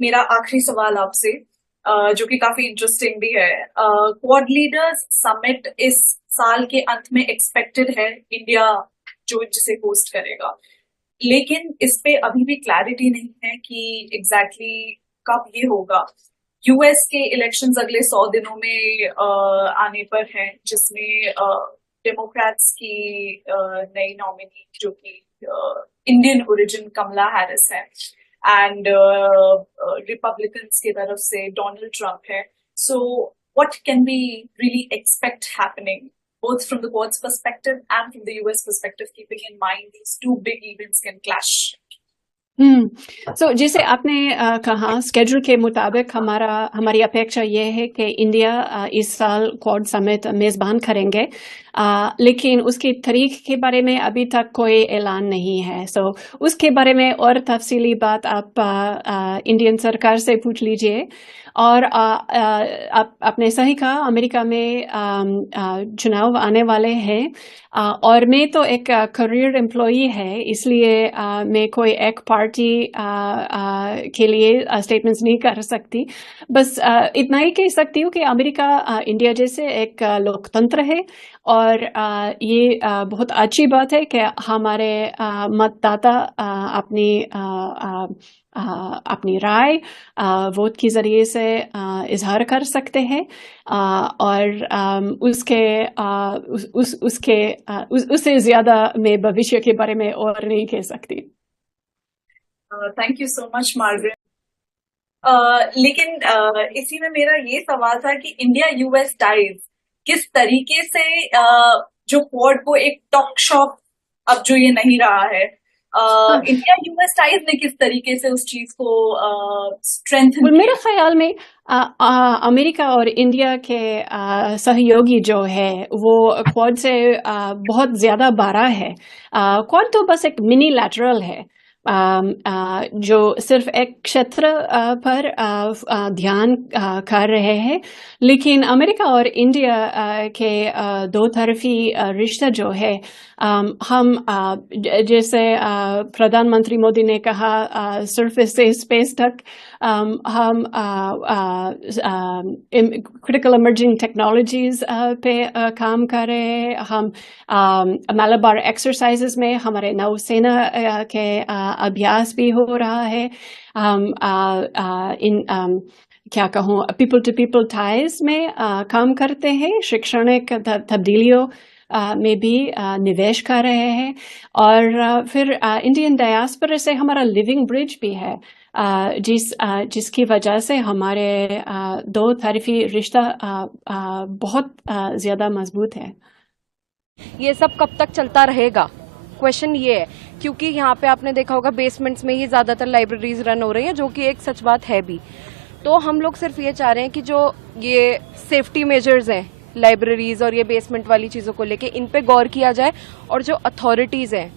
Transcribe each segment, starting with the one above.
मेरा आखिरी सवाल आपसे, जो कि काफी इंटरेस्टिंग भी है। क्वाड लीडर्स समिट इस साल के अंत में एक्सपेक्टेड है, इंडिया जो जिसे होस्ट करेगा, लेकिन इस पे अभी भी क्लैरिटी नहीं है कि एग्जैक्टली कब ये होगा। यूएस के इलेक्शंस अगले 100 दिनों में आने पर हैं, जिसमें डेमोक्रेट्स की नई नॉमिनी जो कि इंडियन ओरिजिन कमला हैरिस है, एंड रिपब्लिकन्स की तरफ से डोनाल्ड ट्रंप है। सो what can we really expect happening, both from the Quad's perspective and from the US perspective, keeping in mind these two big events can clash? जैसे आपने कहा, schedule के मुताबिक हमारी अपेक्षा ये है कि इंडिया इस साल क्वाड समिट मेज़बान करेंगे, लेकिन उसकी तारीख के बारे में अभी तक कोई ऐलान नहीं है। उसके बारे में और तफसीली बात आप इंडियन सरकार से पूछ लीजिए। और आपने सही कहा, अमेरिका में चुनाव आने वाले हैं, और मैं तो एक करियर एम्प्लॉई है, इसलिए मैं कोई एक पार्टी के लिए स्टेटमेंट्स नहीं कर सकती। बस इतना ही कह सकती हूँ कि अमेरिका इंडिया जैसे एक लोकतंत्र है, और ये बहुत अच्छी बात है कि हमारे मतदाता अपनी राय वोट के जरिए से इजहार कर सकते हैं, और उससे ज्यादा मैं भविष्य के बारे में और नहीं कह सकती। Thank you so much Margaret. लेकिन इसी में मेरा ये सवाल था कि इंडिया यूएस टाइज किस तरीके से जो क्वाड को एक टॉक शॉप, अब जो ये नहीं रहा है, इंडिया यूएस टाइज ने किस तरीके से उस चीज को स्ट्रेंथन मेरे ख्याल में अमेरिका और इंडिया के सहयोगी जो है वो क्वाड से बहुत ज्यादा बड़ा है। क्वाड तो बस एक मिनी लैटरल है, जो सिर्फ एक क्षेत्र पर ध्यान कर रहे हैं, लेकिन अमेरिका और इंडिया के दो तरफी रिश्ता जो है, हम जैसे प्रधानमंत्री मोदी ने कहा, सरफेस से स्पेस तक हम क्रिटिकल इमर्जिंग टेक्नोलॉजीज पे काम कर रहे हैं। हम मलाबार एक्सरसाइजेस में हमारे नौसेना के अभ्यास भी हो रहा है। हम क्या कहूँ, पीपल टू पीपल टाइज में काम करते हैं, शैक्षणिक तब्दीलियों में भी निवेश कर रहे हैं, और फिर इंडियन डायस्पोरा से हमारा लिविंग ब्रिज भी है, जिसकी वजह से हमारे दो तरफी रिश्ता बहुत ज़्यादा मजबूत है। ये सब कब तक चलता रहेगा, क्वेश्चन ये है, क्योंकि यहाँ पे आपने देखा होगा बेसमेंट्स में ही ज़्यादातर लाइब्रेरीज रन हो रही हैं, जो कि एक सच बात है भी। तो हम लोग सिर्फ ये चाह रहे हैं कि जो ये सेफ्टी मेजर्स हैं लाइब्रेरीज और ये बेसमेंट वाली चीज़ों को लेके, इन पे गौर किया जाए, और जो अथॉरिटीज़ हैं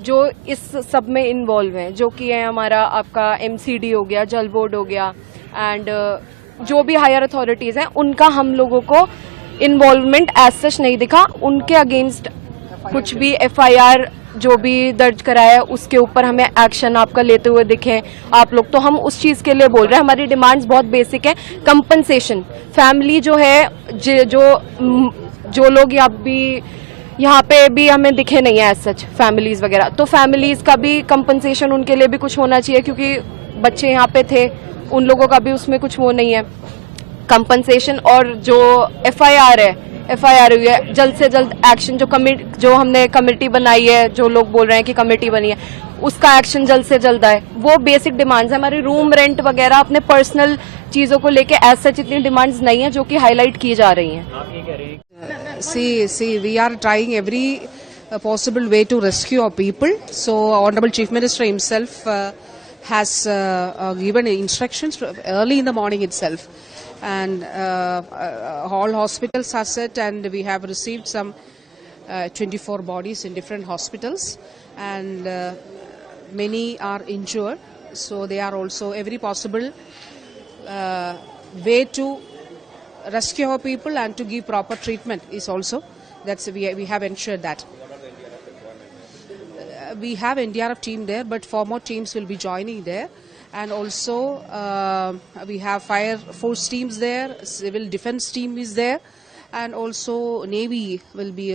जो इस सब में इन्वॉल्व हैं, जो कि है हमारा आपका एमसीडी हो गया, जल बोर्ड हो गया, एंड जो भी हायर अथॉरिटीज़ हैं, उनका हम लोगों को इन्वॉल्वमेंट एज सच नहीं दिखा। उनके अगेंस्ट कुछ भी एफआईआर जो भी दर्ज कराया है उसके ऊपर हमें एक्शन आपका लेते हुए दिखे आप लोग, तो हम उस चीज़ के लिए बोल रहे हैं। हमारी डिमांड्स बहुत बेसिक है। कंपनसेशन, फैमिली जो है, जो लोग यहाँ पे भी हमें दिखे नहीं है एज सच फैमिलीज वगैरह, तो फैमिलीज का भी कंपनसेशन उनके लिए भी कुछ होना चाहिए, क्योंकि बच्चे यहाँ पे थे, उन लोगों का भी उसमें कुछ वो नहीं है कंपनसेशन। और जो एफआईआर हुई है, जल्द से जल्द एक्शन, जो हमने कमेटी बनाई है, जो लोग बोल रहे हैं कि कमेटी बनी है, उसका एक्शन जल्द से जल्द आए। वो बेसिक डिमांड्स है हमारी। रूम रेंट वगैरह अपने पर्सनल चीज़ों को लेके एज सच इतनी डिमांड्स नहीं है जो कि हाईलाइट की जा रही हैं। See, we are trying every possible way to rescue our people. So, Honorable Chief Minister himself has given instructions early in the morning itself, and all hospitals are set, and we have received some 24 bodies in different hospitals, and many are injured. So, they are also every possible way to rescue our people and to give proper treatment is also, we have ensured that. We have NDRF team there, but 4 more teams will be joining there, and also we have fire force teams there, civil defense team is there, and also Navy will be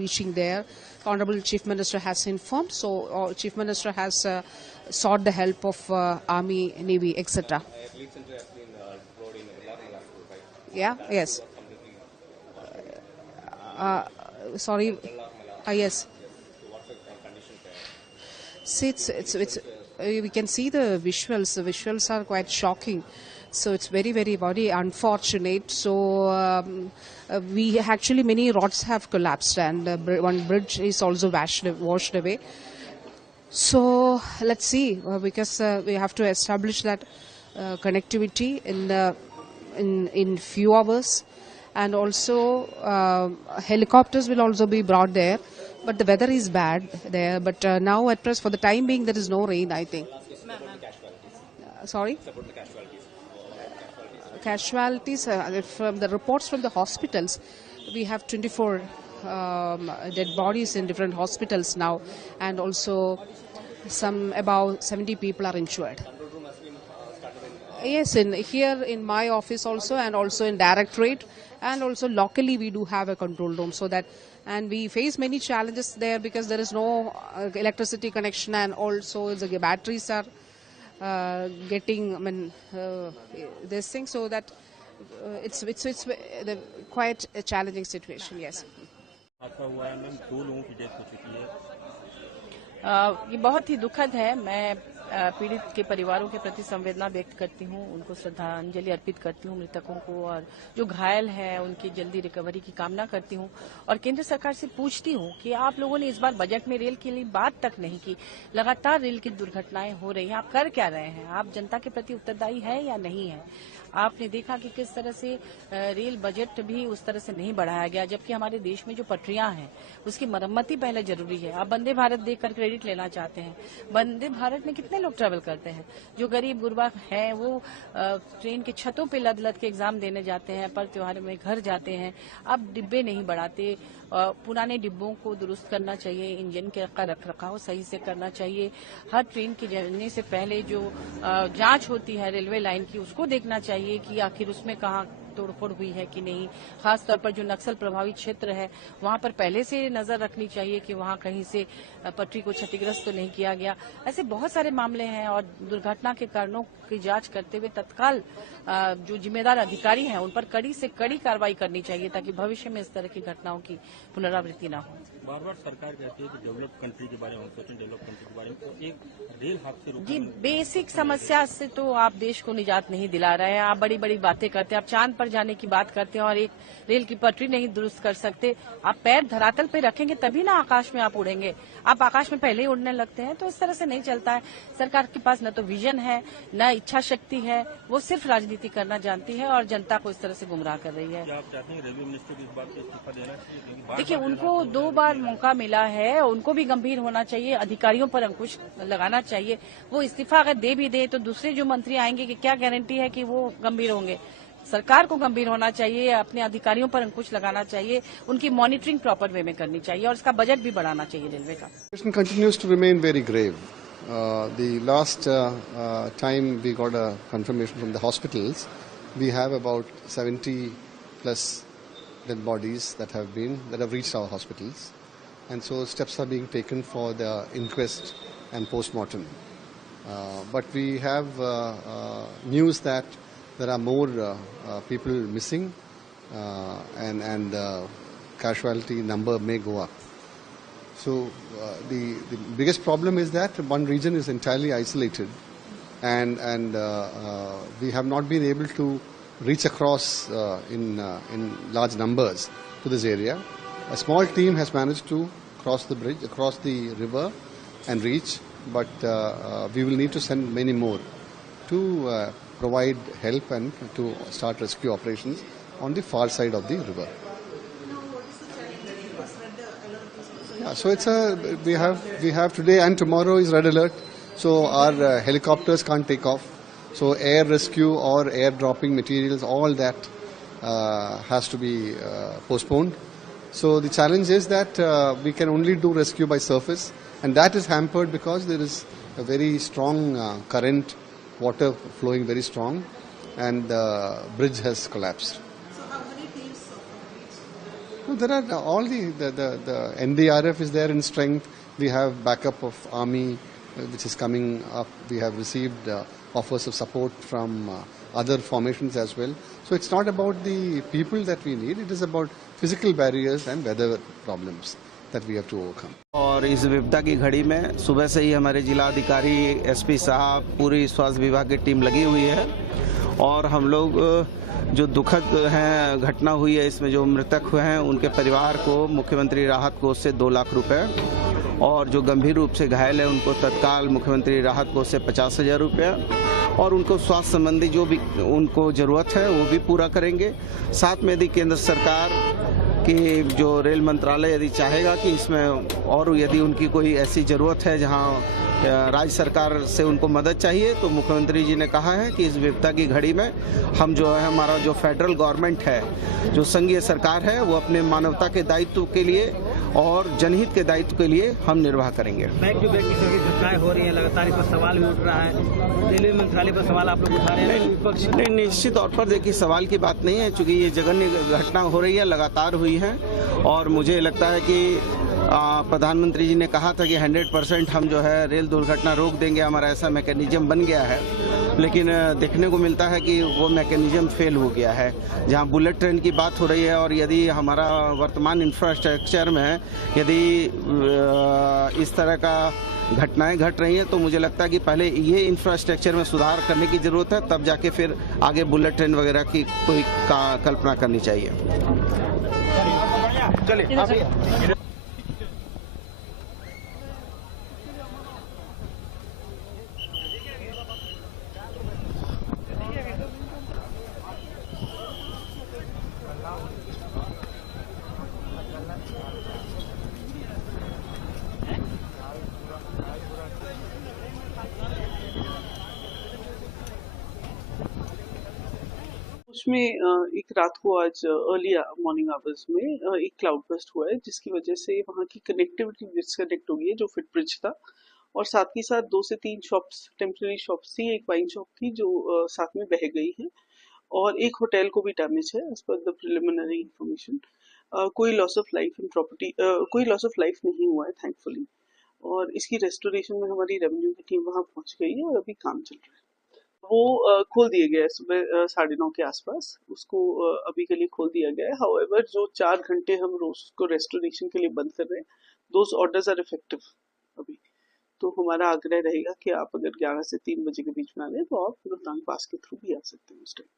reaching there. Honorable Chief Minister has informed, so Chief Minister has sought the help of Army, Navy, etc. Yeah, yes. Sorry, yes. See, it's we can see the visuals. The visuals are quite shocking. So it's very, very unfortunate. So we actually, many rods have collapsed, and one bridge is also washed away. So let's see, because we have to establish that connectivity in few hours, and also helicopters will also be brought there. But the weather is bad there. But now, at present, for the time being, there is no rain, I think. Sorry? Casualties, from the reports from the hospitals, we have 24 dead bodies in different hospitals now, and also about 70 people are injured. Yes, here in my office also, and also in directorate, and also locally we do have a control room, so that, and we face many challenges there because there is no electricity connection, and also the batteries are getting, this thing, so that it's quite a challenging situation. Yes. हादसा हुआ है ma'am, 2 लोगों की death हो चुकी है। ये बहुत ही दुखद है। मैं पीड़ित के परिवारों के प्रति संवेदना व्यक्त करती हूँ, उनको श्रद्धांजलि अर्पित करती हूँ, मृतकों को, और जो घायल हैं उनकी जल्दी रिकवरी की कामना करती हूँ। और केंद्र सरकार से पूछती हूँ कि आप लोगों ने इस बार बजट में रेल के लिए बात तक नहीं की। लगातार रेल की दुर्घटनाएं हो रही हैं, आप कर क्या रहे हैं? आप जनता के प्रति उत्तरदायी है या नहीं है? आपने देखा कि किस तरह से रेल बजट भी उस तरह से नहीं बढ़ाया गया, जबकि हमारे देश में जो पटरियां हैं उसकी मरम्मती पहले जरूरी है। आप वंदे भारत देखकर क्रेडिट लेना चाहते हैं। वंदे भारत में कितने लोग ट्रैवल करते हैं? जो गरीब गुरबा हैं वो ट्रेन की छतों पे लद लद के एग्जाम देने जाते हैं, पर त्योहार में घर जाते हैं। आप डिब्बे नहीं बढ़ाते। पुराने डिब्बों को दुरुस्त करना चाहिए, इंजन का रख रखाव सही से करना चाहिए। हर ट्रेन के जाने से पहले जो जांच होती है रेलवे लाइन की, उसको देखना चाहिए कि आखिर उसमें कहाँ तोड़फोड़ हुई है कि नहीं। खासतौर पर जो नक्सल प्रभावित क्षेत्र है वहां पर पहले से नजर रखनी चाहिए कि वहां कहीं से पटरी को क्षतिग्रस्त तो नहीं किया गया। ऐसे बहुत सारे मामले हैं, और दुर्घटना के कारणों की जांच करते हुए तत्काल जो जिम्मेदार अधिकारी हैं उन पर कड़ी से कड़ी कार्रवाई करनी चाहिए, ताकि भविष्य में इस तरह की घटनाओं की पुनरावृत्ति न हो। बार बार सरकार कहती है कि डेवलप कंट्री के बारे में सोचें, डेवलप कंट्री के बारे में, तो एक रेल हादसे जी, बेसिक समस्या से तो आप देश को निजात नहीं दिला रहे हैं। आप बड़ी बड़ी बातें करते हैं, आप चांद पर जाने की बात करते हैं और एक रेल की पटरी नहीं दुरुस्त कर सकते। आप पैर धरातल पे रखेंगे तभी ना आकाश में आप उड़ेंगे। आप आकाश में पहले ही उड़ने लगते हैं, तो इस तरह से नहीं चलता है। सरकार के पास न तो विजन है, न इच्छा शक्ति है, वो सिर्फ राजनीति करना जानती है और जनता को इस तरह से गुमराह कर रही है। क्या आप चाहते हैं रेलवे मिनिस्टर को इस बात पर इस्तीफा देना चाहिए? देखिए, उनको 2 बार मौका मिला है, उनको भी गंभीर होना चाहिए, अधिकारियों पर अंकुश लगाना चाहिए। वो इस्तीफा अगर दे भी दे तो दूसरे जो मंत्री आएंगे कि क्या गारंटी है कि वो गंभीर होंगे? सरकार को गंभीर होना चाहिए, अपने अधिकारियों पर अंकुश लगाना चाहिए, उनकी मॉनिटरिंग प्रॉपर वे में करनी चाहिए और इसका बजट भी बढ़ाना चाहिए रेलवे का। Situation continues to remain very grave. The last time we got a confirmation from the hospitals, we have about 70 plus dead bodies that have reached our hospitals, and so steps are being taken for the inquest and post-mortem. But we have news that there are more people missing, and casualty number may go up. So the biggest problem is that one region is entirely isolated, and we have not been able to reach across in large numbers to this area. A small team has managed to cross the bridge, across the river, and reach, but we will need to send many more to provide help and to start rescue operations on the far side of the river. Yeah, so we have today and tomorrow is red alert, so our helicopters can't take off. So air rescue or air dropping materials, all that has to be postponed. So the challenge is that we can only do rescue by surface, and that is hampered because there is a very strong current water flowing very strong, and the bridge has collapsed. So how many teams suffered? No, there are all the NDRF is there in strength. We have backup of army, which is coming up. We have received offers of support from other formations as well. So it's not about the people that we need. It is about physical barriers and weather problems that we have to overcome. और इस विपदा की घड़ी में सुबह से ही हमारे जिला अधिकारी, एसपी साहब, पूरी स्वास्थ्य विभाग की टीम लगी हुई है और हम लोग जो दुखद हैं घटना हुई है इसमें जो मृतक हुए हैं उनके परिवार को मुख्यमंत्री राहत कोष से 2 लाख रुपए और जो गंभीर रूप से घायल है उनको तत्काल मुख्यमंत्री राहत कोष से 50,000 रुपये और उनको स्वास्थ्य संबंधी जो भी उनको ज़रूरत है वो भी पूरा करेंगे। साथ में यदि केंद्र सरकार की जो रेल मंत्रालय यदि चाहेगा कि इसमें और यदि उनकी कोई ऐसी ज़रूरत है जहां राज्य सरकार से उनको मदद चाहिए तो मुख्यमंत्री जी ने कहा है कि इस विपदा की घड़ी में हम जो है हमारा जो फेडरल गवर्नमेंट है, जो संघीय सरकार है, वो अपने मानवता के दायित्व के लिए और जनहित के दायित्व के लिए हम निर्वाह करेंगे। बैक टू बैक किस तरह की घटनाएं हो रही हैं, लगातार इस पर सवाल भी उठ रहा है, रेलवे मंत्रालय पर सवाल आप लोग उठा रहे हैं। नहीं, निश्चित तौर पर देखिए सवाल की बात नहीं है, चूंकि ये जघन्य घटना हो रही है, लगातार हुई है और मुझे लगता है कि प्रधानमंत्री जी ने कहा था कि 100% हम जो है रेल दुर्घटना रोक देंगे, हमारा ऐसा मैकेनिज्म बन गया है, लेकिन देखने को मिलता है कि वो मैकेनिज्म फेल हो गया है। जहां बुलेट ट्रेन की बात हो रही है और यदि हमारा वर्तमान इंफ्रास्ट्रक्चर में यदि इस तरह का घटनाएं घट रही हैं तो मुझे लगता है कि पहले ये इंफ्रास्ट्रक्चर में सुधार करने की ज़रूरत है, तब जाके फिर आगे बुलेट ट्रेन वगैरह की कोई कल्पना करनी चाहिए। चलिए उसमें एक रात को आज अर्ली मॉर्निंग आवर्स में एक क्लाउड बस्ट हुआ है जिसकी वजह से वहाँ की कनेक्टिविटी डिस्कनेक्ट हो गई है जो फुटब्रिज था और साथ ही साथ 2 से 3 शॉप्स टेम्पररी शॉप्स थी, एक वाइन शॉप थी जो साथ में बह गई है और एक होटल को भी डैमेज है as per the preliminary information. कोई loss of life in property कोई लॉस ऑफ लाइफ नहीं हुआ है थैंकफुली और इसकी रेस्टोरेशन में हमारी रेवेन्यू की टीम वहाँ पहुँच गई है और अभी काम चल रहा है। वो खोल दिया गया है सुबह 9:30 के आसपास, उसको अभी के लिए खोल दिया गया है। हाउएवर जो 4 घंटे हम रोज को रेस्टोरेशन के लिए बंद कर रहे हैं, दोज ऑर्डर्स आर इफेक्टिव अभी। तो हमारा आग्रह रहेगा कि आप अगर 11 से 3 बजे के बीच में आ रहे हैं तो आप रोहतांग पास के थ्रू भी आ सकते हैं उस टाइम।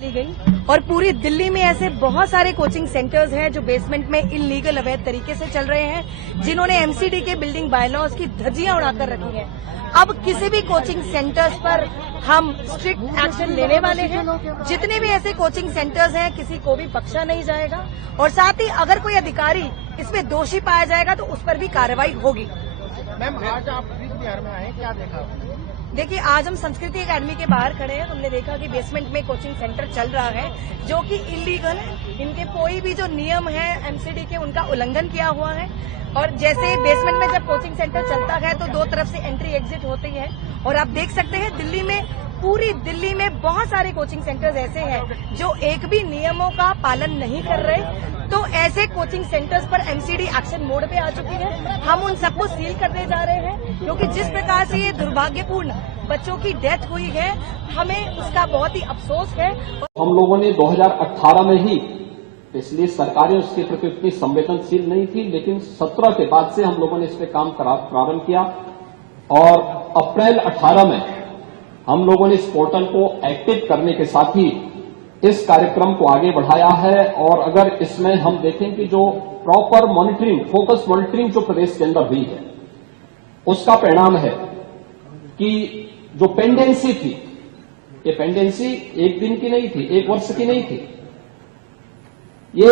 ली गई और पूरी दिल्ली में ऐसे बहुत सारे कोचिंग सेंटर्स हैं जो बेसमेंट में इल्लीगल अवैध तरीके से चल रहे हैं, जिन्होंने एमसीडी के बिल्डिंग बायलॉज की धज्जियां उड़ाकर रखी हैं। अब किसी भी कोचिंग सेंटर्स पर हम स्ट्रिक्ट एक्शन लेने वाले हैं। जितने भी ऐसे कोचिंग सेंटर्स हैं किसी को भी बख्शा नहीं जाएगा और साथ ही अगर कोई अधिकारी इसमें दोषी पाया जाएगा तो उस पर भी कार्रवाई होगी। मैम आज आप बिहार में आए, क्या देखा? देखिए आज हम संस्कृति एकेडमी के बाहर खड़े हैं, हमने देखा कि बेसमेंट में कोचिंग सेंटर चल रहा है जो कि इलीगल है। इनके कोई भी जो नियम है एमसीडी के उनका उल्लंघन किया हुआ है और जैसे बेसमेंट में जब कोचिंग सेंटर चलता है तो 2 तरफ से एंट्री एग्जिट होती है और आप देख सकते हैं दिल्ली में, पूरी दिल्ली में बहुत सारे कोचिंग सेंटर्स ऐसे हैं जो एक भी नियमों का पालन नहीं कर रहे। तो ऐसे कोचिंग सेंटर्स पर एमसीडी एक्शन मोड पे आ चुकी है। हम उन सबको सील करने जा रहे हैं क्योंकि जिस प्रकार से ये दुर्भाग्यपूर्ण बच्चों की डेथ हुई है हमें उसका बहुत ही अफसोस है। हम लोगों ने 2018 में ही, इसलिए सरकारें उसके प्रति उतनी संवेदनशील नहीं थी, लेकिन 17 के बाद से हम लोगों ने इस पे काम प्रारंभ किया और अप्रैल 18 में हम लोगों ने इस पोर्टल को एक्टिव करने के साथ ही इस कार्यक्रम को आगे बढ़ाया है। और अगर इसमें हम देखें कि जो प्रॉपर मॉनिटरिंग, फोकस मॉनिटरिंग जो प्रदेश के अंदर हुई है, उसका परिणाम है कि जो पेंडेंसी थी, ये पेंडेंसी 1 दिन की नहीं थी, 1 वर्ष की नहीं थी, ये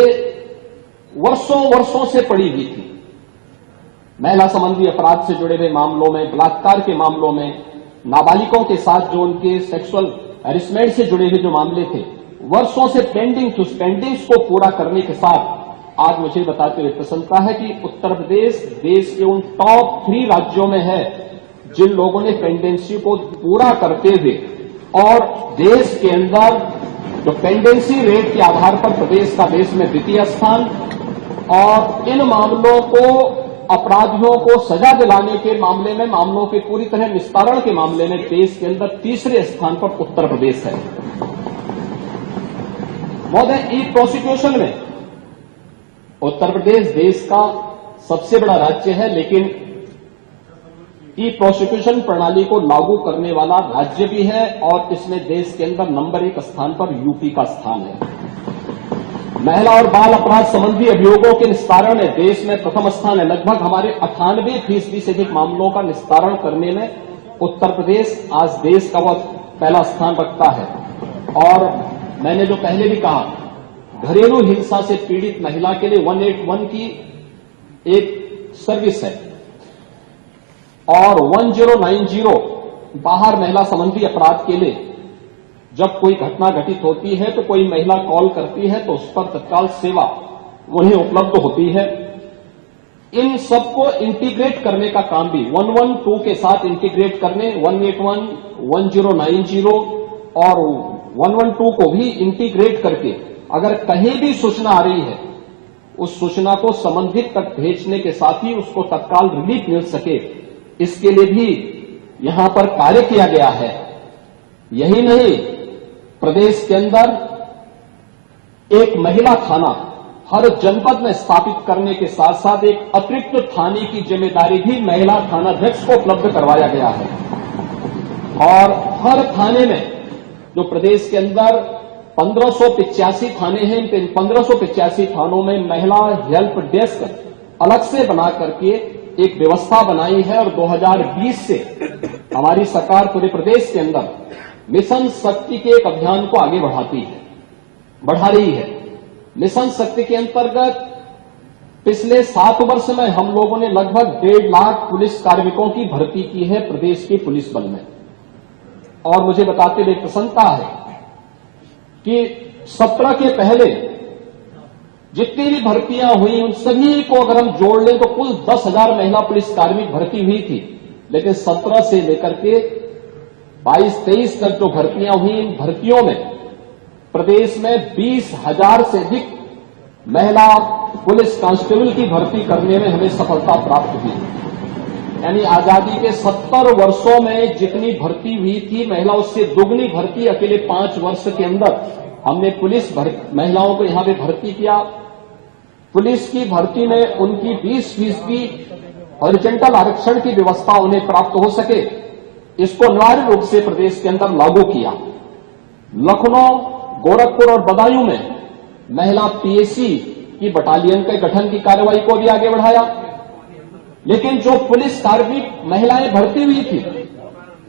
वर्षों से पड़ी हुई थी। महिला संबंधी अपराध से जुड़े हुए मामलों में, बलात्कार के मामलों में, नाबालिगों के साथ जो उनके सेक्सुअल हैरेसमेंट से जुड़े हुए जो मामले थे, वर्षों से पेंडिंग थी। उस पेंडिंग्स को पूरा करने के साथ आज मुझे बताते हुए प्रसन्नता है कि उत्तर प्रदेश देश के उन टॉप 3 राज्यों में है जिन लोगों ने पेंडेंसी को पूरा करते हुए और देश के अंदर जो पेंडेंसी रेट के आधार पर प्रदेश का देश में द्वितीय स्थान और इन मामलों को अपराधियों को सजा दिलाने के मामले में मामलों के पूरी तरह निस्तारण के मामले में देश के अंदर तीसरे स्थान पर उत्तर प्रदेश है। महोदय, ई प्रोसिक्यूशन में उत्तर प्रदेश देश का सबसे बड़ा राज्य है, लेकिन ई प्रोसिक्यूशन प्रणाली को लागू करने वाला राज्य भी है और इसमें देश के अंदर नंबर 1 स्थान पर यूपी का स्थान है। महिला और बाल अपराध संबंधी अभियोगों के निस्तारण में देश में प्रथम स्थान है। लगभग हमारे 98% से अधिक मामलों का निस्तारण करने में उत्तर प्रदेश आज देश का वह पहला स्थान रखता है। और मैंने जो पहले भी कहा, घरेलू हिंसा से पीड़ित महिला के लिए 181 की एक सर्विस है और 1090 बाहर महिला संबंधी अपराध के लिए जब कोई घटना घटित होती है तो कोई महिला कॉल करती है तो उस पर तत्काल सेवा उन्हें उपलब्ध होती है। इन सबको इंटीग्रेट करने का काम भी 112 के साथ इंटीग्रेट करने 181, 1090 और 112 को भी इंटीग्रेट करके अगर कहीं भी सूचना आ रही है उस सूचना को संबंधित तक भेजने के साथ ही उसको तत्काल रिलीफ मिल सके, इसके लिए भी यहां पर कार्य किया गया है। यही नहीं, प्रदेश के अंदर एक महिला थाना हर जनपद में स्थापित करने के साथ साथ एक अतिरिक्त थाने की जिम्मेदारी भी महिला थानाध्यक्ष को उपलब्ध करवाया गया है। और हर थाने में जो प्रदेश के अंदर 1585 थाने हैं, इन 1585 थानों में महिला हेल्प डेस्क अलग से बना करके एक व्यवस्था बनाई है। और 2020 से हमारी सरकार पूरे प्रदेश के अंदर मिशन शक्ति के एक अभियान को आगे बढ़ा रही है। मिशन शक्ति के अंतर्गत पिछले 7 वर्ष में हम लोगों ने लगभग 1.5 लाख पुलिस कार्मिकों की भर्ती की है प्रदेश के पुलिस बल में। और मुझे बताते हुए प्रसन्नता है कि 17 के पहले जितनी भी भर्तियां हुई उन सभी को अगर हम जोड़ लें तो कुल 10,000 महिला पुलिस कार्मिक भर्ती हुई थी। लेकिन 17 से लेकर के 22-23 तक जो भर्तियां हुई, इन भर्तियों में प्रदेश में 20,000 से अधिक महिला पुलिस कांस्टेबल की भर्ती करने में हमें सफलता प्राप्त हुई। यानी आजादी के 70 वर्षों में जितनी भर्ती हुई थी महिला, उससे दुगनी भर्ती अकेले 5 वर्ष के अंदर हमने पुलिस महिलाओं को यहां पे भर्ती किया। पुलिस की भर्ती में उनकी 20% हॉरिजॉन्टल आरक्षण की व्यवस्था उन्हें प्राप्त हो सके, इसको अनिवार्य रूप से प्रदेश के अंदर लागू किया। लखनऊ, गोरखपुर और बदायूं में महिला पीएसी की बटालियन के गठन की कार्रवाई को भी आगे बढ़ाया। लेकिन जो पुलिस कार्मिक महिलाएं भर्ती हुई थी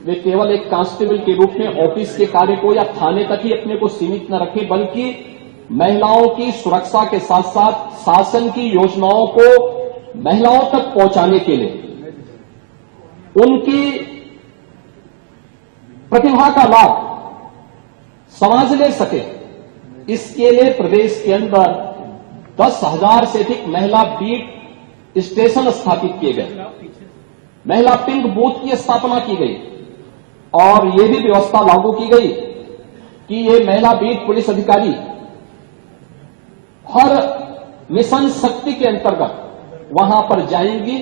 वे केवल एक कांस्टेबल के रूप में ऑफिस के कार्य को या थाने तक ही अपने को सीमित न रखे, बल्कि महिलाओं की सुरक्षा के साथ साथ शासन की योजनाओं को महिलाओं तक पहुंचाने के लिए उनकी प्रतिभा का लाभ समाज ले सके, इसके लिए प्रदेश के अंदर 10,000 से अधिक महिला बीट स्टेशन स्थापित किए गए, महिला पिंक बूथ की स्थापना की गई और यह भी व्यवस्था लागू की गई कि ये महिला बीट पुलिस अधिकारी हर मिशन शक्ति के अंतर्गत वहां पर जाएंगी।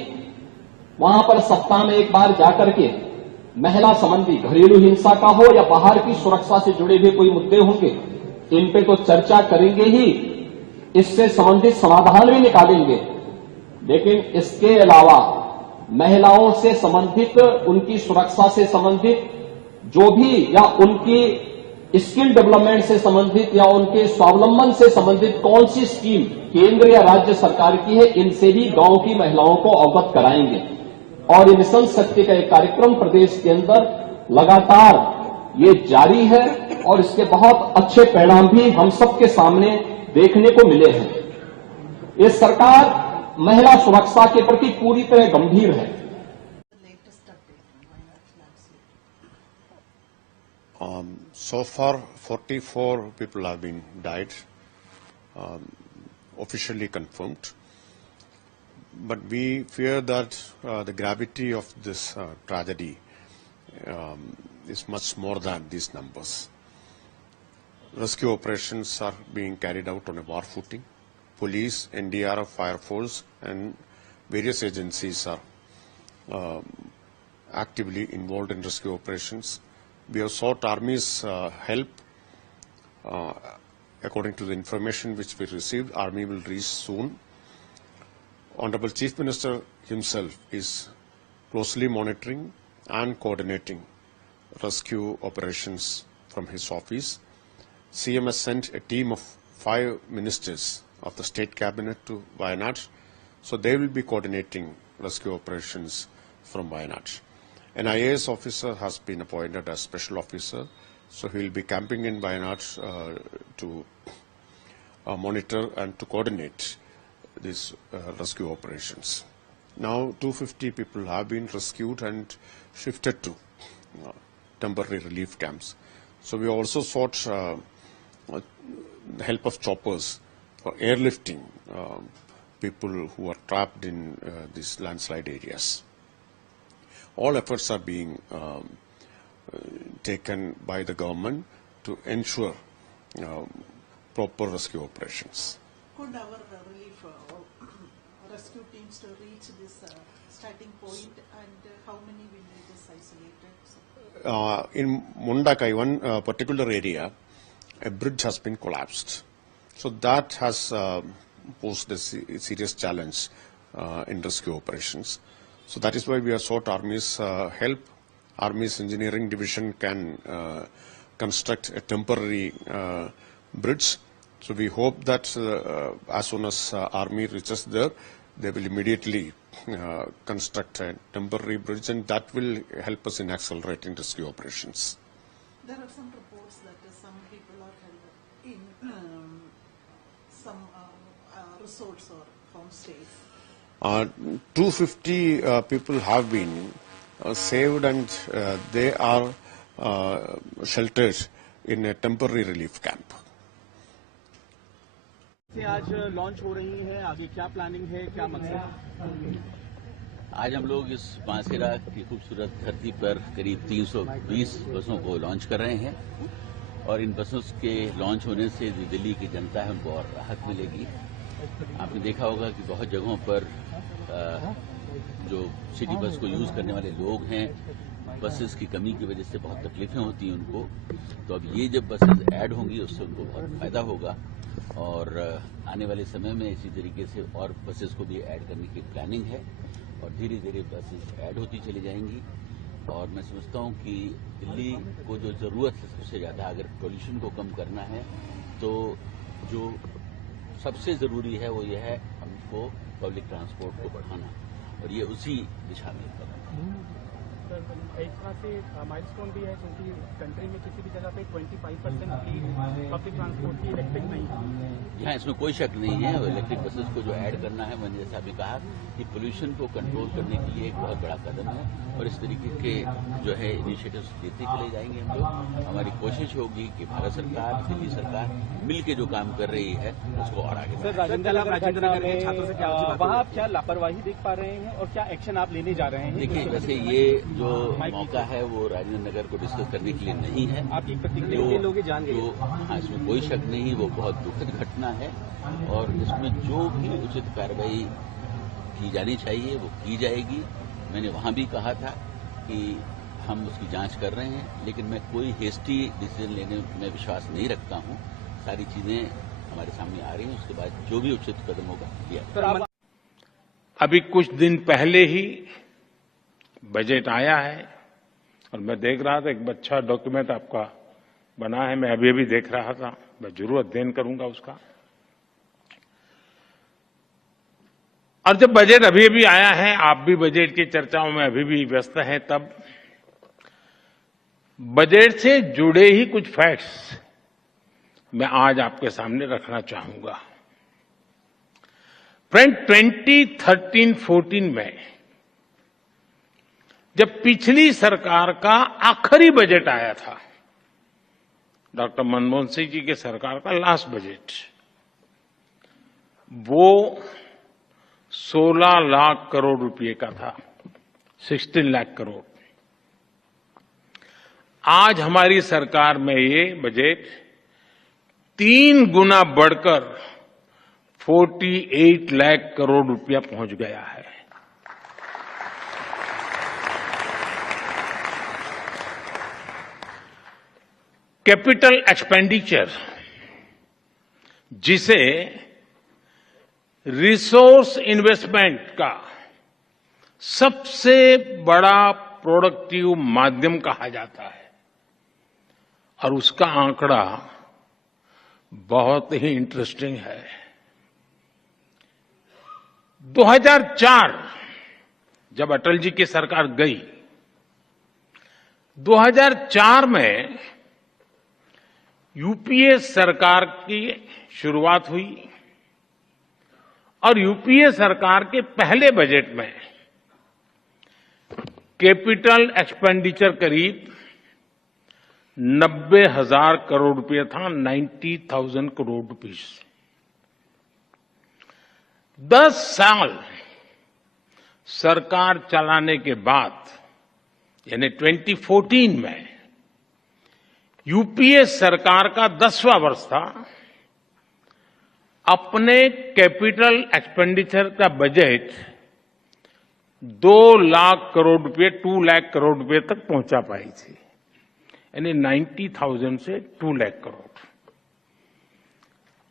वहां पर सप्ताह में एक बार जाकर के महिला संबंधी घरेलू हिंसा का हो या बाहर की सुरक्षा से जुड़े हुए कोई मुद्दे होंगे, इन पे तो चर्चा करेंगे ही, इससे संबंधित समाधान भी निकालेंगे। लेकिन इसके अलावा महिलाओं से संबंधित, उनकी सुरक्षा से संबंधित जो भी या उनकी स्किल डेवलपमेंट से संबंधित या उनके स्वावलंबन से संबंधित कौन सी स्कीम केंद्र या राज्य सरकार की है, इनसे भी गांव की महिलाओं को अवगत कराएंगे। और ये मिशन शक्ति का एक कार्यक्रम प्रदेश के अंदर लगातार ये जारी है और इसके बहुत अच्छे परिणाम भी हम सबके सामने देखने को मिले हैं। ये सरकार महिला सुरक्षा के प्रति पूरी तरह गंभीर है। So far, 44 people have been died, officially confirmed. but we fear that the gravity of this tragedy is much more than these numbers. Rescue operations are being carried out on a war footing. Police, NDRF, Fire Force, and various agencies are actively involved in rescue operations. We have sought Army's help. According to the information which we received, Army will reach soon. Honorable Chief Minister himself is closely monitoring and coordinating rescue operations from his office. CM has sent a team of 5 ministers of the state cabinet to Wayanad, so they will be coordinating rescue operations from Wayanad. An IAS officer has been appointed as special officer, so he will be camping in Wayanad to monitor and to coordinate these rescue operations. Now 250 people have been rescued and shifted to temporary relief camps. So we also sought the help of choppers for airlifting people who are trapped in these landslide areas. All efforts are being taken by the government to ensure proper rescue operations. Could our relief rescue teams to reach this starting point, and how many will be isolated? In Mundakai, one particular area, a bridge has been collapsed. So that has posed a serious challenge in rescue operations. So that is why we have sought Army's help. Army's engineering division can construct a temporary bridge. So we hope that as soon as Army reaches there, they will immediately construct a temporary bridge, and that will help us in accelerating rescue operations. There are some reports that some people are held in some resorts or homestays. 250 people have been saved, and they are sheltered in a temporary relief camp. आज launch हो रही है, आगे क्या planning है, क्या मकसद? आज हम लोग इस बांसखेड़ा की खूबसूरत धरती पर करीब 320 बसों को लॉन्च कर रहे हैं, और इन बसों के लॉन्च होने से जो दिल्ली की जनता है उनको और राहत मिलेगी। आपने देखा होगा कि बहुत जगहों पर जो सिटी बस को यूज करने वाले लोग हैं, बसेस की कमी की वजह से बहुत तकलीफें होती हैं उनको। तो अब ये जब बसेस ऐड होंगी उससे उनको बहुत फायदा होगा, और आने वाले समय में इसी तरीके से और बसेस को भी ऐड करने की प्लानिंग है, और धीरे धीरे बसेस ऐड होती चली जाएंगी। और मैं समझता हूं कि दिल्ली को जो जरूरत है सबसे ज्यादा, अगर पोल्यूशन को कम करना है तो जो सबसे जरूरी है वो ये है हमको पब्लिक ट्रांसपोर्ट को बढ़ाना, और ये उसी दिशा में कदम है। एक तरह से माइलस्टोन भी है, क्योंकि कंट्री में किसी भी जगह पे 25% की पब्लिक ट्रांसपोर्ट की इलेक्ट्रिक नहीं है। यहाँ इसमें कोई शक नहीं है, इलेक्ट्रिक बसेस को जो ऐड करना है, मैंने जैसा अभी कहा कि पोल्यूशन को कंट्रोल करने के लिए एक बहुत बड़ा कदम है, और इस तरीके के जो है इनिशिएटिव्स लेते चले जाएंगे हम लोग। हमारी कोशिश होगी कि भारत सरकार, दिल्ली सरकार मिल के जो काम कर रही है उसको और आगे। सर, राजेंद्र नगर के छात्रों से क्या वहाँ आप क्या लापरवाही देख पा रहे हैं, और क्या एक्शन आप लेने जा रहे हैं? देखिए, वैसे ये जो मौका है वो राजेंद्र नगर को डिस्कस करने के लिए नहीं है। आपकी प्रतिक्रिया लोग जान गए। हाँ, इसमें कोई शक नहीं, वो बहुत दुखद घटना है, और इसमें जो भी उचित कार्रवाई की जानी चाहिए वो की जाएगी। मैंने वहां भी कहा था कि हम उसकी जांच कर रहे हैं, लेकिन मैं कोई हेस्टी डिसीजन लेने में विश्वास नहीं रखता हूं। सारी चीजें हमारे सामने आ रही हैं, उसके बाद जो भी उचित कदम होगा लिया। अभी कुछ दिन पहले ही बजट आया है, और मैं देख रहा था एक अच्छा डॉक्यूमेंट आपका बना है, मैं अभी देख रहा था, मैं जरूर अध्ययन करूंगा उसका। और जब बजट अभी आया है, आप भी बजट की चर्चाओं में अभी भी व्यस्त हैं, तब बजट से जुड़े ही कुछ फैक्ट्स मैं आज आपके सामने रखना चाहूंगा। फ्रेंड, 2013-14 में जब पिछली सरकार का आखिरी बजट आया था, डॉक्टर मनमोहन सिंह जी के सरकार का लास्ट बजट, वो 16 लाख करोड़ रुपए का था, 16 लाख करोड़। आज हमारी सरकार में ये बजट 3 गुना बढ़कर 48 लाख करोड़ रुपया पहुंच गया है। कैपिटल एक्सपेंडिचर, जिसे रिसोर्स इन्वेस्टमेंट का सबसे बड़ा प्रोडक्टिव माध्यम कहा जाता है, और उसका आंकड़ा बहुत ही इंटरेस्टिंग है। 2004 जब अटल जी की सरकार गई, 2004 में यूपीए सरकार की शुरुआत हुई और यूपीए सरकार के पहले बजट में कैपिटल एक्सपेंडिचर करीब 90,000 करोड़ रुपए था, 90,000 करोड़ रुपीस। 10 साल सरकार चलाने के बाद, यानी 2014 में यूपीए सरकार का 10वां वर्ष था, अपने कैपिटल एक्सपेंडिचर का बजट 2 लाख करोड़ रुपए, 2 लाख करोड़ रुपए तक पहुंचा पाई थी, यानी 90,000 से 2 लाख करोड़।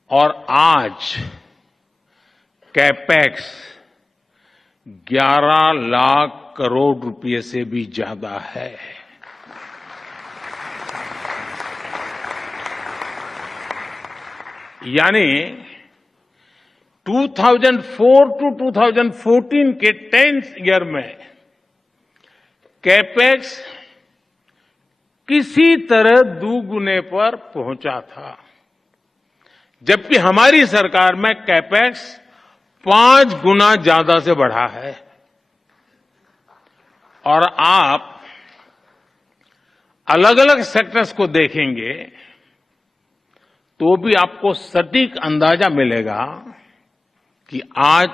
और आज कैपेक्स 11 लाख करोड़ रुपए से भी ज्यादा है। यानी 2004 टू 2014 के 10th ईयर में कैपेक्स किसी तरह दुगुने पर पहुंचा था, जबकि हमारी सरकार में कैपेक्स 5 गुना ज्यादा से बढ़ा है। और आप अलग अलग सेक्टर्स को देखेंगे तो भी आपको सटीक अंदाजा मिलेगा कि आज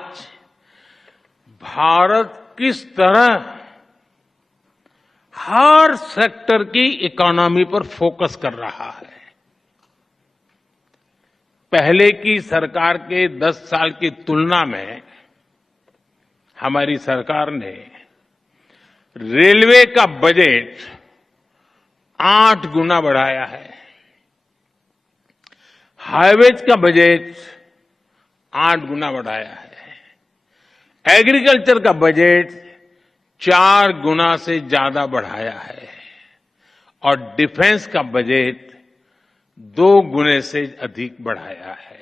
भारत किस तरह हर सेक्टर की इकोनॉमी पर फोकस कर रहा है। पहले की सरकार के 10 साल की तुलना में हमारी सरकार ने रेलवे का बजट 8 गुना बढ़ाया है, हाईवेज का बजट 8 गुना बढ़ाया है, एग्रीकल्चर का बजट 4 गुना से ज्यादा बढ़ाया है, और डिफेंस का बजट 2 गुने से अधिक बढ़ाया है।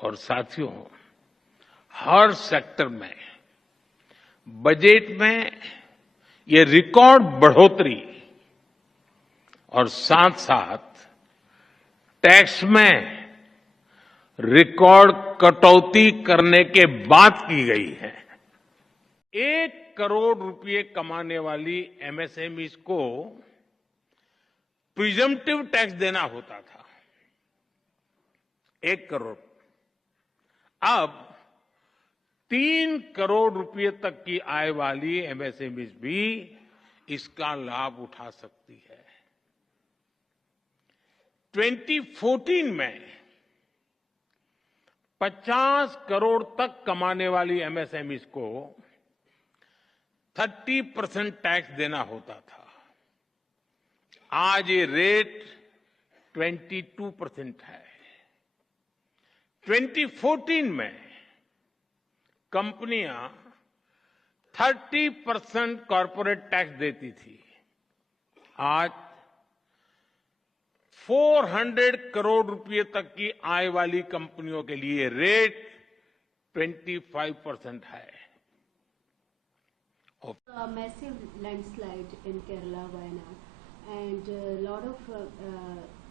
और साथियों, हर सेक्टर में बजट में ये रिकॉर्ड बढ़ोतरी और साथ साथ टैक्स में रिकॉर्ड कटौती करने के बाद की गई है। 1 करोड़ रुपए कमाने वाली एमएसएमईज को प्रिजम्पटिव टैक्स देना होता था, 1 करोड़। अब 3 करोड़ रुपए तक की आय वाली एमएसएमईज भी इसका लाभ उठा सकती है। 2014 में 50 करोड़ तक कमाने वाली एमएसएमईज को 30% टैक्स देना होता था, आज ये रेट 22% है। 2014 में कंपनियां 30% कॉर्पोरेट टैक्स देती थी, आज 400 करोड़ रुपए तक की आय वाली कंपनियों के लिए रेट 25% है। A massive landslide in Kerala, Wayanad, and a lot of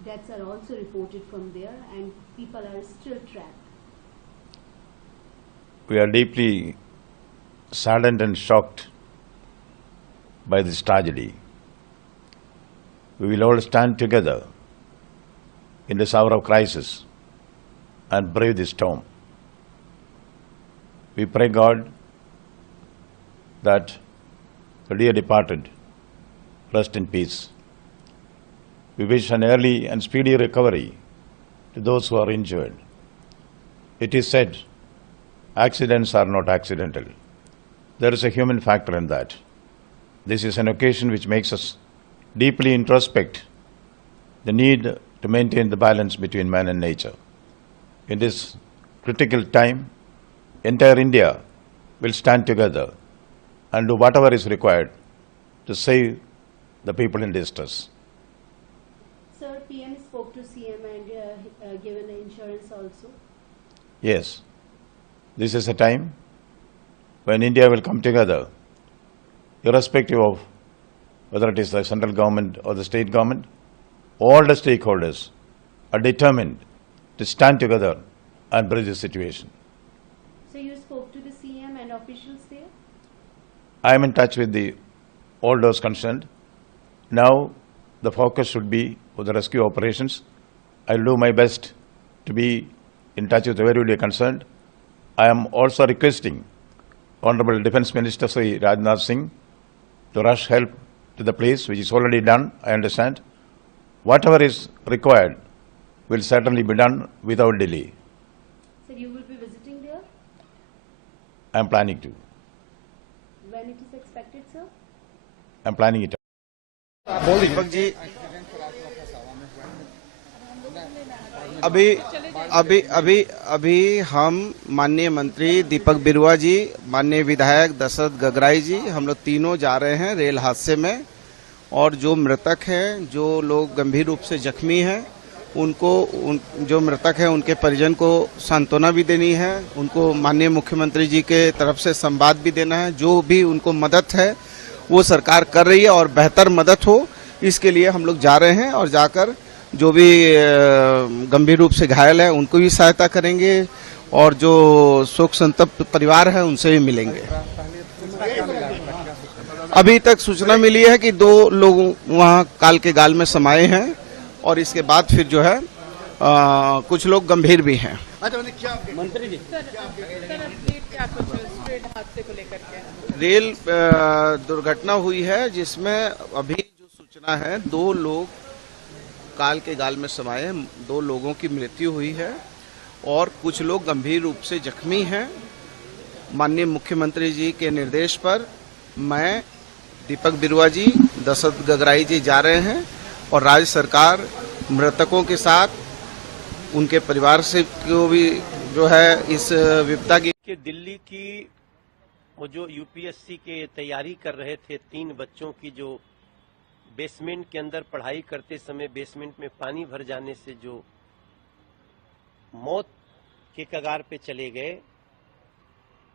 deaths are also reported from there, and people are still trapped. We are deeply saddened and shocked by this tragedy. We will all stand together in this hour of crisis and brave this storm. We pray God that the dear departed rest in peace. We wish an early and speedy recovery to those who are injured. It is said, accidents are not accidental. There is a human factor in that. This is an occasion which makes us deeply introspect the need to maintain the balance between man and nature. In this critical time, entire India will stand together and do whatever is required to save the people in distress. Sir, PM spoke to CM and given the insurance also. Yes, this is a time when India will come together, irrespective of whether it is the central government or the state government. All the stakeholders are determined to stand together and bridge the situation. So you spoke to the CM and officials there? I am in touch with all those concerned. Now the focus should be on the rescue operations. I will do my best to be in touch with everybody concerned. I am also requesting Honorable Defence Minister Sri Rajnath Singh to rush help to the place, which is already done, I understand. Whatever is required will certainly be done without delay. Sir, you will be visiting there? I am planning to. When it is expected, sir? I am planning it. Deepak ji, अभी हम माननीय मंत्री दीपक बिरुआ जी, माननीय विधायक दशरथ गगराई जी, हम लोग तीनों जा रहे हैं रेल हादसे में। और जो मृतक हैं, जो लोग गंभीर रूप से जख्मी हैं, जो मृतक हैं उनके परिजन को सांत्वना भी देनी है, उनको माननीय मुख्यमंत्री जी के तरफ से संवाद भी देना है। जो भी उनको मदद है वो सरकार कर रही है और बेहतर मदद हो, इसके लिए हम लोग जा रहे हैं। और जाकर जो भी गंभीर रूप से घायल है उनको भी सहायता करेंगे और जो शोक संतप्त परिवार है उनसे भी मिलेंगे। अभी तक सूचना मिली है कि 2 लोग वहां काल के गाल में समाये हैं और इसके बाद फिर जो है कुछ लोग गंभीर भी हैं। मंत्री जी, क्या कुछ स्ट्रेट हादसे को लेकर के? रेल दुर्घटना हुई है जिसमें अभी जो सूचना है 2 लोग काल के गाल में समाये, 2 लोगों की मृत्यु हुई है और कुछ लोग गंभीर रूप से जख्मी हैं। माननीय मुख्यमंत्री जी के निर्देश पर मैं, दीपक बिरुआ जी, दशरथ गगराई जी जा रहे हैं और राज्य सरकार मृतकों के साथ उनके परिवार से को भी जो है इस विपदा की दिल्ली की वो जो यूपीएससी के तैयारी कर रहे थे 3 बच्चों की जो बेसमेंट के अंदर पढ़ाई करते समय बेसमेंट में पानी भर जाने से जो मौत के कगार पे चले गए,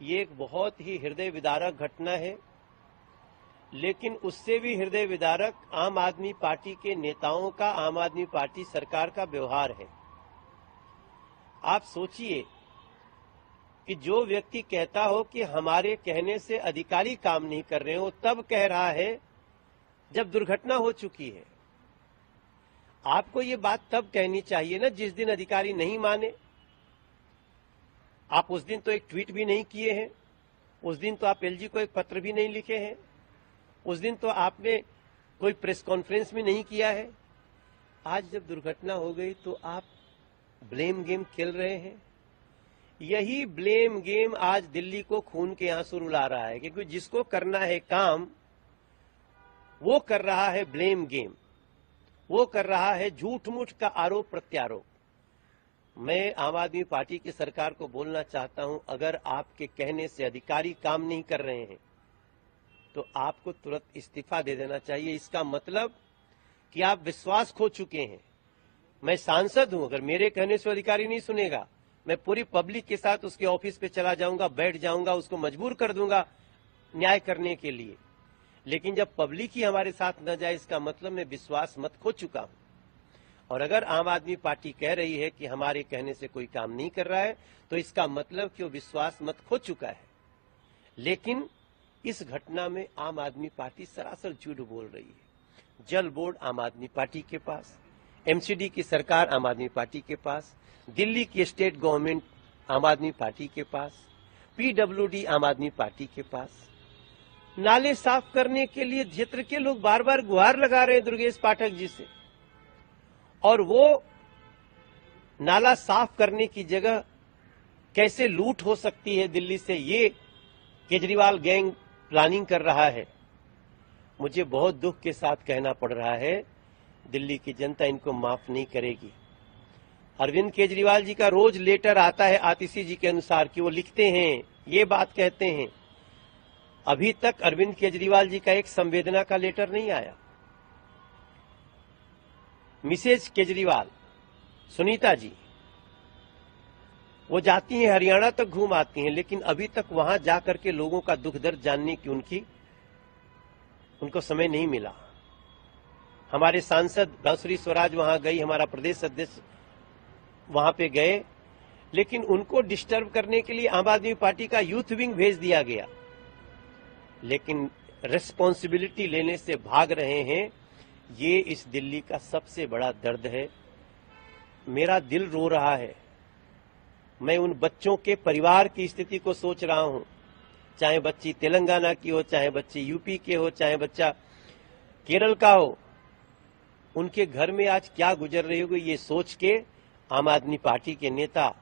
ये एक बहुत ही हृदय विदारक घटना है। लेकिन उससे भी हृदय विदारक आम आदमी पार्टी के नेताओं का, आम आदमी पार्टी सरकार का व्यवहार है। आप सोचिए कि जो व्यक्ति कहता हो कि हमारे कहने से अधिकारी काम नहीं कर रहे हो, तब कह रहा है जब दुर्घटना हो चुकी है। आपको ये बात तब कहनी चाहिए ना जिस दिन अधिकारी नहीं माने। आप उस दिन तो एक ट्वीट भी नहीं किए हैं, उस दिन तो आप एलजी को एक पत्र भी नहीं लिखे हैं, उस दिन तो आपने कोई प्रेस कॉन्फ्रेंस भी नहीं किया है। आज जब दुर्घटना हो गई तो आप ब्लेम गेम खेल रहे हैं। यही ब्लेम गेम आज दिल्ली को खून के आंसू रुला रहा है, क्योंकि जिसको करना है काम वो कर रहा है ब्लेम गेम, वो कर रहा है झूठ मूठ का आरोप प्रत्यारोप। मैं आम आदमी पार्टी की सरकार को बोलना चाहता हूं, अगर आपके कहने से अधिकारी काम नहीं कर रहे हैं तो आपको तुरंत इस्तीफा दे देना चाहिए। इसका मतलब कि आप विश्वास खो चुके हैं। मैं सांसद हूं, अगर मेरे कहने से अधिकारी नहीं सुनेगा, मैं पूरी पब्लिक के साथ उसके ऑफिस पे चला जाऊंगा, बैठ जाऊंगा, उसको मजबूर कर दूंगा न्याय करने के लिए। लेकिन जब पब्लिक ही हमारे साथ न जाए, इसका मतलब मैं विश्वास मत खो चुका हूं। और अगर आम आदमी पार्टी कह रही है कि हमारे कहने से कोई काम नहीं कर रहा है, तो इसका मतलब कि वो विश्वास मत खो चुका है। लेकिन इस घटना में आम आदमी पार्टी सरासर झूठ बोल रही है। जल बोर्ड आम आदमी पार्टी के पास, एमसीडी की सरकार आम आदमी पार्टी के पास, दिल्ली की स्टेट गवर्नमेंट आम आदमी पार्टी के पास, पीडब्ल्यूडी आम आदमी पार्टी के पास, नाले साफ करने के लिए क्षेत्र के लोग बार बार गुहार लगा रहे हैं दुर्गेश पाठक जी से, और वो नाला साफ करने की जगह कैसे लूट हो सकती है दिल्ली से, ये केजरीवाल गैंग प्लानिंग कर रहा है। मुझे बहुत दुख के साथ कहना पड़ रहा है, दिल्ली की जनता इनको माफ नहीं करेगी। अरविंद केजरीवाल जी का रोज लेटर आता है आतिशी जी के अनुसार कि वो लिखते हैं, ये बात कहते हैं। अभी तक अरविंद केजरीवाल जी का एक संवेदना का लेटर नहीं आया। मिसेज केजरीवाल, सुनीता जी, वो जाती हैं हरियाणा तक घूम आती हैं, लेकिन अभी तक वहां जाकर के लोगों का दुख दर्द जानने की उनको समय नहीं मिला। हमारे सांसद बांसुरी स्वराज वहां गई, हमारा प्रदेश अध्यक्ष वहां पे गए, लेकिन उनको डिस्टर्ब करने के लिए आम आदमी पार्टी का यूथ विंग भेज दिया गया, लेकिन रिस्पॉन्सिबिलिटी लेने से भाग रहे हैं। ये इस दिल्ली का सबसे बड़ा दर्द है। मेरा दिल रो रहा है। मैं उन बच्चों के परिवार की स्थिति को सोच रहा हूं, चाहे बच्ची तेलंगाना की हो, चाहे बच्ची यूपी के हो, चाहे बच्चा केरल का हो। उनके घर में आज क्या गुजर रही होगी, ये सोच के आम आदमी पार्टी के नेता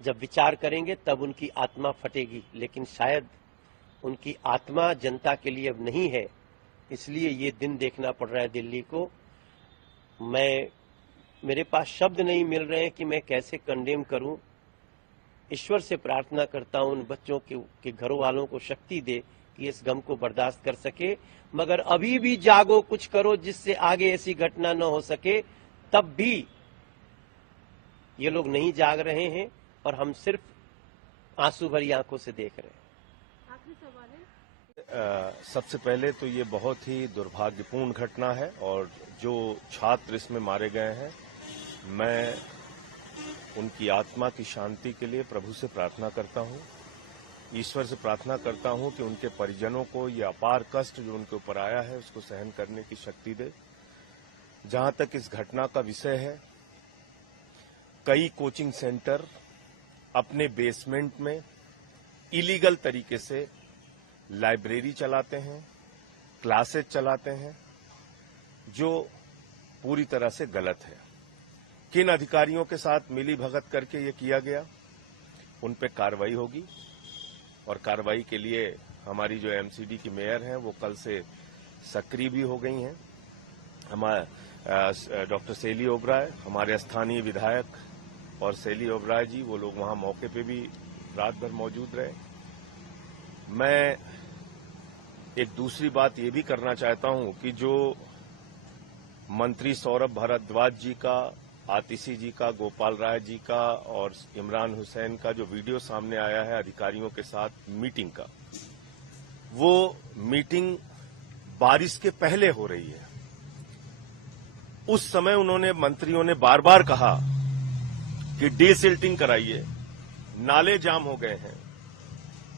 जब विचार करेंगे तब उनकी आत्मा फटेगी, लेकिन शायद उनकी आत्मा जनता के लिए अब नहीं है, इसलिए ये दिन देखना पड़ रहा है दिल्ली को। मेरे पास शब्द नहीं मिल रहे हैं कि मैं कैसे कंडेम करूं। ईश्वर से प्रार्थना करता हूं उन बच्चों के घरों वालों को शक्ति दे कि इस गम को बर्दाश्त कर सके, मगर अभी भी जागो, कुछ करो जिससे आगे ऐसी घटना न हो सके। तब भी ये लोग नहीं जाग रहे हैं और हम सिर्फ आंसू भरी आंखों से देख रहे हैं। सबसे पहले तो ये बहुत ही दुर्भाग्यपूर्ण घटना है और जो छात्र इसमें मारे गए हैं, मैं उनकी आत्मा की शांति के लिए प्रभु से प्रार्थना करता हूं, ईश्वर से प्रार्थना करता हूं कि उनके परिजनों को ये अपार कष्ट जो उनके ऊपर आया है उसको सहन करने की शक्ति दे। जहां तक इस घटना का विषय है, कई कोचिंग सेंटर अपने बेसमेंट में इलीगल तरीके से लाइब्रेरी चलाते हैं, क्लासेस चलाते हैं, जो पूरी तरह से गलत है। किन अधिकारियों के साथ मिली भगत करके ये किया गया, उन पे कार्रवाई होगी और कार्रवाई के लिए हमारी जो एमसीडी की मेयर हैं वो कल से सक्रिय भी हो गई हैं। हमारे डॉक्टर सेली ओबराय, हमारे स्थानीय विधायक और सेली ओबराय जी, वो लोग वहां मौके पे भी रात भर मौजूद रहे। मैं एक दूसरी बात ये भी करना चाहता हूं कि जो मंत्री सौरभ भारद्वाज जी का, आतिशी जी का, गोपाल राय जी का और इमरान हुसैन का जो वीडियो सामने आया है अधिकारियों के साथ मीटिंग का, वो मीटिंग बारिश के पहले हो रही है। उस समय उन्होंने, मंत्रियों ने बार बार कहा कि डीसिल्टिंग कराइए, नाले जाम हो गए हैं,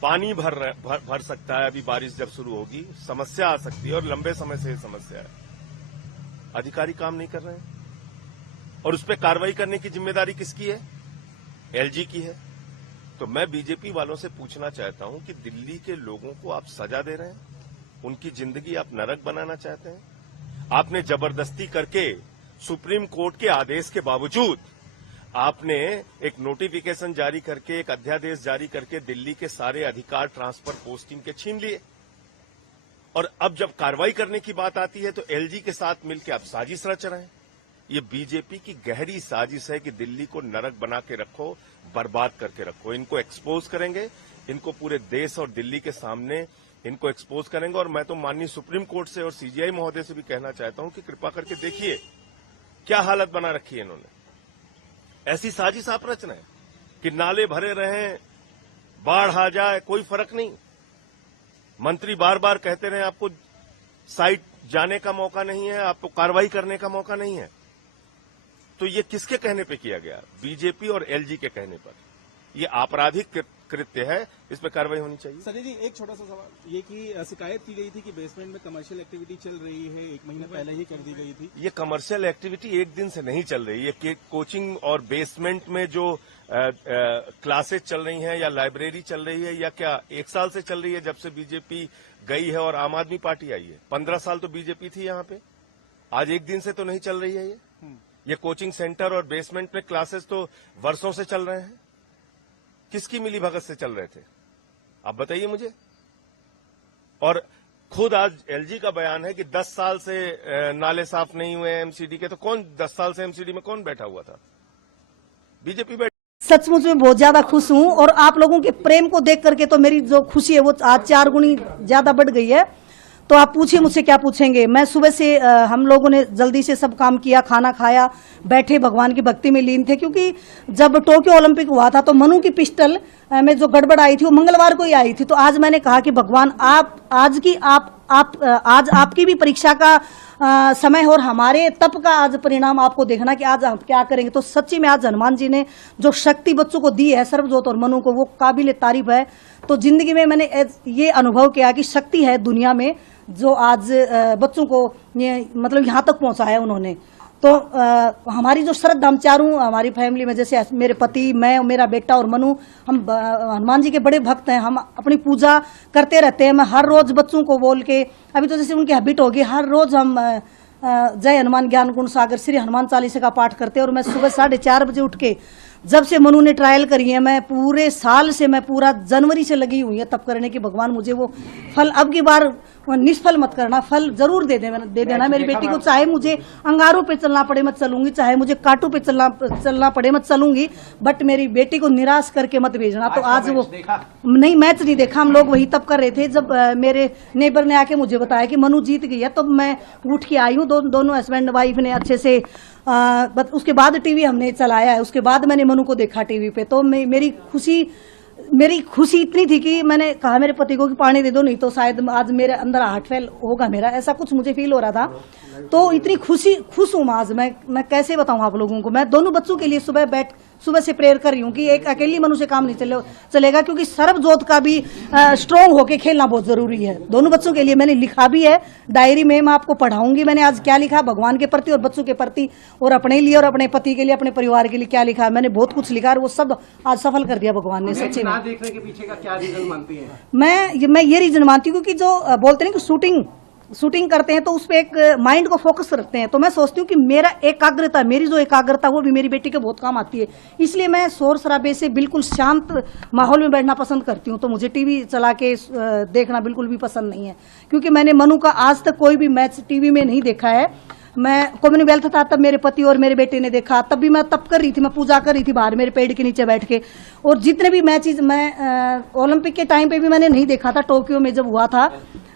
पानी भर सकता है, अभी बारिश जब शुरू होगी समस्या आ सकती है और लंबे समय से ये समस्या है। अधिकारी काम नहीं कर रहे हैं और उस पर कार्रवाई करने की जिम्मेदारी किसकी है? एलजी की है। तो मैं बीजेपी वालों से पूछना चाहता हूं कि दिल्ली के लोगों को आप सजा दे रहे हैं, उनकी जिंदगी आप नरक बनाना चाहते हैं। आपने जबरदस्ती करके सुप्रीम कोर्ट के आदेश के बावजूद आपने एक नोटिफिकेशन जारी करके, एक अध्यादेश जारी करके दिल्ली के सारे अधिकार ट्रांसफर पोस्टिंग के छीन लिए। और अब जब कार्रवाई करने की बात आती है तो एलजी के साथ मिलकर आप साजिश रच रहे हैं। ये बीजेपी की गहरी साजिश है कि दिल्ली को नरक बना के रखो, बर्बाद करके रखो। इनको एक्सपोज करेंगे, इनको पूरे देश और दिल्ली के सामने इनको एक्सपोज करेंगे। और मैं तो माननीय सुप्रीम कोर्ट से और सीजीआई महोदय से भी कहना चाहता हूं कि कृपा करके देखिए क्या हालत बना रखी है इन्होंने। ऐसी साजिश आप रच रहे हैं कि नाले भरे रहें, बाढ़ आ जाए, कोई फर्क नहीं। मंत्री बार बार कहते रहे आपको साइट जाने का मौका नहीं है, आपको कार्रवाई करने का मौका नहीं है। तो ये किसके कहने पे किया गया? बीजेपी और एलजी के कहने पर। ये आपराधिक कृत्य है, इस पर कार्रवाई होनी चाहिए। संजय जी, एक छोटा सा सवाल, ये कि शिकायत की गई थी कि बेसमेंट में कमर्शियल एक्टिविटी चल रही है, 1 महीना पहले ही कर दी गई थी। ये कमर्शियल एक्टिविटी एक दिन से नहीं चल रही है। कोचिंग और बेसमेंट में जो क्लासेस चल रही हैं या लाइब्रेरी चल रही है या क्या 1 साल से चल रही है, जब से बीजेपी गई है और आम आदमी पार्टी आई है। 15 साल तो बीजेपी थी यहाँ पे, आज एक दिन से तो नहीं चल रही है। ये कोचिंग सेंटर और बेसमेंट में क्लासेस तो वर्षों से चल रहे हैं। किसकी मिलीभगत से चल रहे थे, आप बताइए मुझे। और खुद आज एलजी का बयान है कि 10 साल से नाले साफ नहीं हुए एमसीडी के, तो कौन 10 साल से एमसीडी में कौन बैठा हुआ था? बीजेपी बैठी। सचमुच में बहुत ज्यादा खुश हूं और आप लोगों के प्रेम को देख करके तो मेरी जो खुशी है वो आज 4 गुनी ज्यादा बढ़ गई है। तो आप पूछिए मुझसे क्या पूछेंगे। मैं सुबह से हम लोगों ने जल्दी से सब काम किया, खाना खाया, बैठे भगवान की भक्ति में लीन थे, क्योंकि जब टोक्यो ओलंपिक हुआ था तो मनु की पिस्टल में जो गड़बड़ आई थी वो मंगलवार को ही आई थी। तो आज मैंने कहा कि भगवान आज आपकी भी परीक्षा का समय और हमारे तप का आज परिणाम आपको देखना कि आज हम क्या करेंगे। तो सच्ची में आज हनुमान जी ने जो शक्ति बच्चों को दी है, सर्वजोत और मनु को, वो काबिल तारीफ है। तो जिंदगी में मैंने ये अनुभव किया कि शक्ति है दुनिया में जो आज बच्चों को मतलब यहाँ तक पहुँचाया उन्होंने। तो हमारी जो श्रद्धा, हम चारों हमारी फैमिली में, जैसे मेरे पति, मैं, मेरा बेटा और मनु, हम हनुमान जी के बड़े भक्त हैं। हम अपनी पूजा करते रहते हैं। मैं हर रोज बच्चों को बोल के, अभी तो जैसे उनकी हैबिट होगी, हर रोज हम जय हनुमान ज्ञान गुण सागर श्री हनुमान चालीसा का पाठ करते हैं। और मैं सुबह 4:30 बजे उठ के, जब से मनु ने ट्रायल करी है, मैं पूरे साल से, मैं पूरा जनवरी से लगी हुई है तब करने की, भगवान मुझे वो फल अब की बार निष्फल मत करना, फल जरूर दे देना मेरी बेटी को। चाहे मुझे अंगारों पे चलना पड़े मैं चलूंगी, चाहे मुझे कांटों पे चलना पड़े मैं चलूंगी, बट मेरी बेटी को निराश करके मत भेजना। तो आज वो नहीं, मैच नहीं देखा, हम लोग वही तब कर रहे थे जब मेरे नेबर ने आके मुझे बताया कि मनु जीत गई है। तब मैं उठ के आई हूँ। दोनों हस्बैंड वाइफ ने अच्छे से उसके बाद टीवी हमने चलाया है, उसके बाद मैंने मनु को देखा टीवी पे। तो मेरी खुशी इतनी थी कि मैंने कहा मेरे पति को कि पानी दे दो, नहीं तो शायद आज मेरे अंदर हार्ट फेल होगा मेरा, ऐसा कुछ मुझे फील हो रहा था। तो इतनी खुश हूँ आज मैं कैसे बताऊँ आप लोगों को। मैं दोनों बच्चों के लिए सुबह से प्रेयर कर रही हूँ कि एक अकेली मनु से काम नहीं चलेगा, क्योंकि सर्वजोत का भी स्ट्रॉन्ग होके खेलना बहुत जरूरी है। दोनों बच्चों के लिए मैंने लिखा भी है डायरी में, मैं आपको पढ़ाऊंगी मैंने आज क्या लिखा भगवान के प्रति और बच्चों के प्रति, और अपने लिए और अपने पति के लिए, अपने परिवार के लिए क्या लिखा है। मैंने बहुत कुछ लिखा और वो सब आज सफल कर दिया भगवान ने। सच्ची में देखने के पीछे का क्या रीजन मानती है? मैं ये रीजन मानती हूँ, क्योंकि जो बोलते हैं कि शूटिंग करते हैं तो उस पर एक माइंड को फोकस रखते हैं। तो मैं सोचती हूँ कि मेरी जो एकाग्रता वो भी मेरी बेटी के बहुत काम आती है। इसलिए मैं शोर शराबे से बिल्कुल शांत माहौल में बैठना पसंद करती हूँ। तो मुझे टीवी चला के देखना बिल्कुल भी पसंद नहीं है, क्योंकि मैंने मनु का आज तक कोई भी मैच टीवी में नहीं देखा है। मैं कॉमनवेल्थ था तब मेरे पति और मेरे बेटे ने देखा, तब भी मैं तप कर रही थी, मैं पूजा कर रही थी बाहर मेरे पेड़ के नीचे बैठ के। और जितने भी मैचेस मैं ओलंपिक के टाइम पे भी मैंने नहीं देखा था, टोक्यो में जब हुआ था,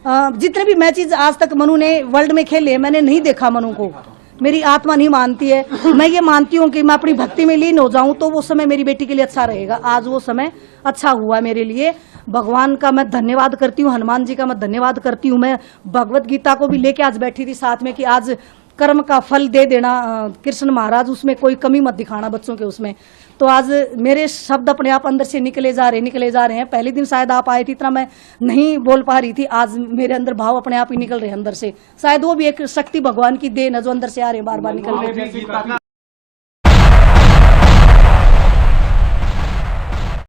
जितने भी मैचेस आज तक मनु ने वर्ल्ड में खेले मैंने नहीं देखा मनु को। मेरी आत्मा नहीं मानती है। मैं ये मानती हूँ कि मैं अपनी भक्ति में लीन हो जाऊं तो वो समय मेरी बेटी के लिए अच्छा रहेगा। आज वो समय अच्छा हुआ मेरे लिए। भगवान का मैं धन्यवाद करती हूँ, हनुमान जी का मैं धन्यवाद करती हूँ। मैं भगवत गीता को भी लेके आज बैठी थी साथ में कि आज कर्म का फल दे देना कृष्ण महाराज, उसमें कोई कमी मत दिखाना बच्चों के उसमें। तो आज मेरे शब्द अपने आप अंदर से निकले जा रहे हैं। पहले दिन शायद आप आए थे, इतना मैं नहीं बोल पा रही थी, आज मेरे अंदर भाव अपने आप ही निकल रहे हैं अंदर से। शायद वो भी एक शक्ति भगवान की देन है जो अंदर से आ रहे हैं, बार बार निकल रहे हैं।